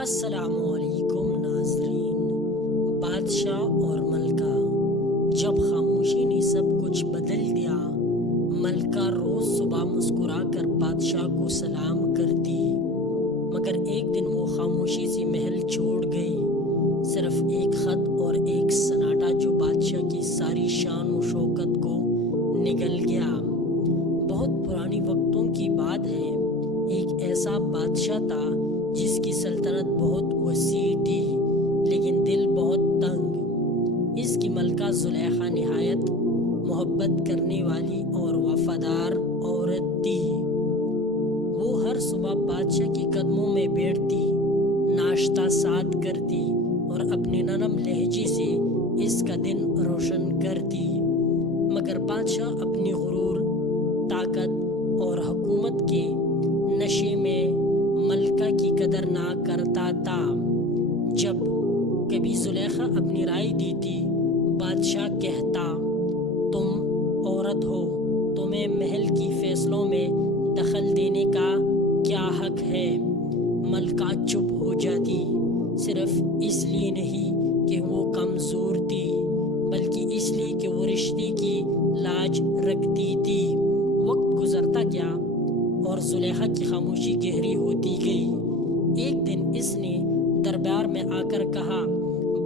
السلام علیکم ناظرین۔ بادشاہ اور ملکہ، جب خاموشی نے سب کچھ بدل دیا، ملکہ روز صبح مسکرا کر بادشاہ کو سلام کرتی، مگر ایک دن وہ خاموشی سے محل چھوڑ گئی۔ صرف ایک خط اور ایک سناٹا جو بادشاہ کی ساری شان و شوکت کو نگل گیا۔ بہت پرانی وقتوں کی بات ہے، ایک ایسا بادشاہ تھا جس کی سلطنت بہت وسیع تھی لیکن دل بہت تنگ۔ اس کی ملکہ زلیخا نہایت محبت کرنے والی اور وفادار عورت تھی۔ وہ ہر صبح بادشاہ کے قدموں میں بیٹھتی، ناشتہ ساتھ کرتی اور اپنے نرم لہجے سے اس کا دن روشن کرتی، مگر بادشاہ اپنی غرور، طاقت اور حکومت کے نشے میں ملکہ کی قدر نہ کرتا تھا۔ جب کبھی زلیخا اپنی رائے دیتی، بادشاہ کہتا، تم عورت ہو، تمہیں محل کی فیصلوں میں دخل دینے کا کیا حق ہے؟ ملکہ چپ ہو جاتی، صرف اس لیے نہیں کہ وہ کمزور تھی، بلکہ اس لیے کہ وہ رشتے کی لاج رکھتی تھی۔ وقت گزرتا گیا اور زلیخا کی خاموشی گہری ہوتی گئی۔ ایک دن اس نے دربار میں آ کر کہا،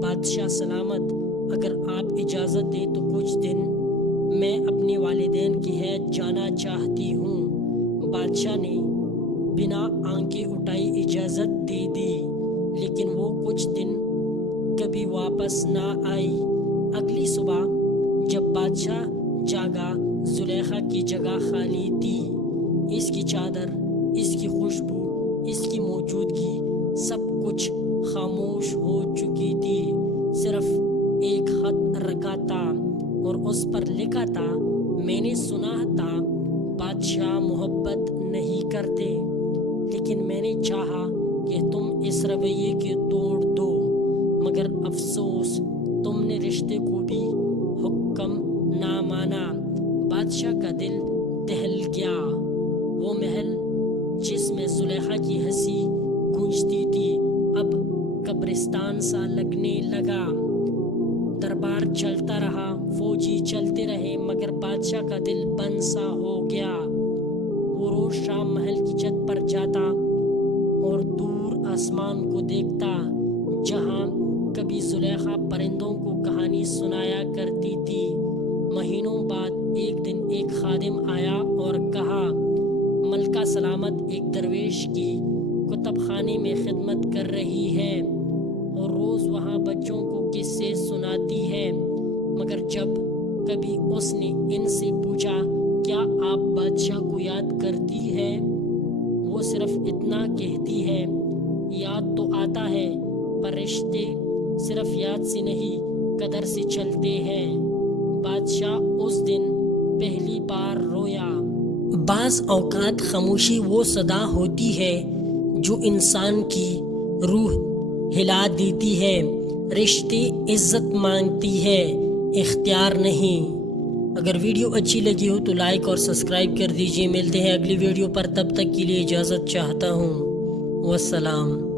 بادشاہ سلامت، اگر آپ اجازت دیں تو کچھ دن میں اپنے والدین کی حیث جانا چاہتی ہوں۔ بادشاہ نے بنا آنکھیں اٹھائے اجازت دے دی، لیکن وہ کچھ دن کبھی واپس نہ آئی۔ اگلی صبح جب بادشاہ جاگا، زلیخا کی جگہ خالی تھی۔ اس کی چادر، اس کی خوشبو، اس کی موجودگی، سب کچھ خاموش ہو چکی تھی۔ صرف ایک خط رکھا تھا اور اس پر لکھا تھا، میں نے سنا تھا بادشاہ محبت نہیں کرتے، لیکن میں نے چاہا کہ تم اس رویے کے توڑ دو، مگر افسوس تم نے رشتے کو بھی حکم نہ مانا۔ بادشاہ کا دل دہل گیا۔ وہ محل جس میں زلیخا کی ہنسی گونجتی تھی اب قبرستان سا لگنے لگا۔ دربار چلتا رہا، فوجی چلتے رہے، مگر بادشاہ کا دل بند سا ہو گیا۔ وہ روز شام محل کی چھت پر جاتا اور دور آسمان کو دیکھتا، جہاں کبھی زلیخا پرندوں کو کہانی سنایا کرتی تھی۔ مہینوں بعد ایک دن ایک خادم آیا اور کہا، ملکہ سلامت ایک درویش کی کتب خانے میں خدمت کر رہی ہے اور روز وہاں بچوں کو قصے سناتی ہے، مگر جب کبھی اس نے ان سے پوچھا، کیا آپ بادشاہ کو یاد کرتی ہے؟ وہ صرف اتنا کہتی ہے، یاد تو آتا ہے، پر رشتے صرف یاد سے نہیں قدر سے چلتے ہیں۔ بادشاہ اس دن پہلی بار رویا۔ بعض اوقات خاموشی وہ صدا ہوتی ہے جو انسان کی روح ہلا دیتی ہے۔ رشتے عزت مانگتی ہے، اختیار نہیں۔ اگر ویڈیو اچھی لگی ہو تو لائک اور سبسکرائب کر دیجیے۔ ملتے ہیں اگلی ویڈیو پر، تب تک کے لیے اجازت چاہتا ہوں۔ والسلام۔